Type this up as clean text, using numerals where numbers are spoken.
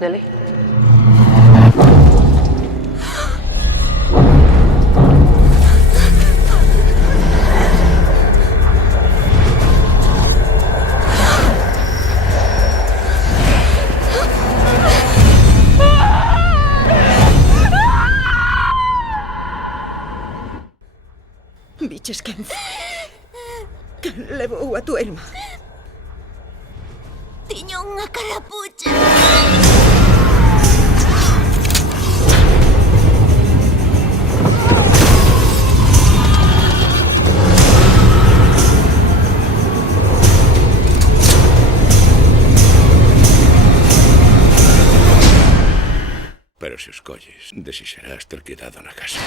Lily? Bitxes, quen levou a tua irmá? Tiña unha carapucha. Pero se os colles, desixerás ter quedado na casa.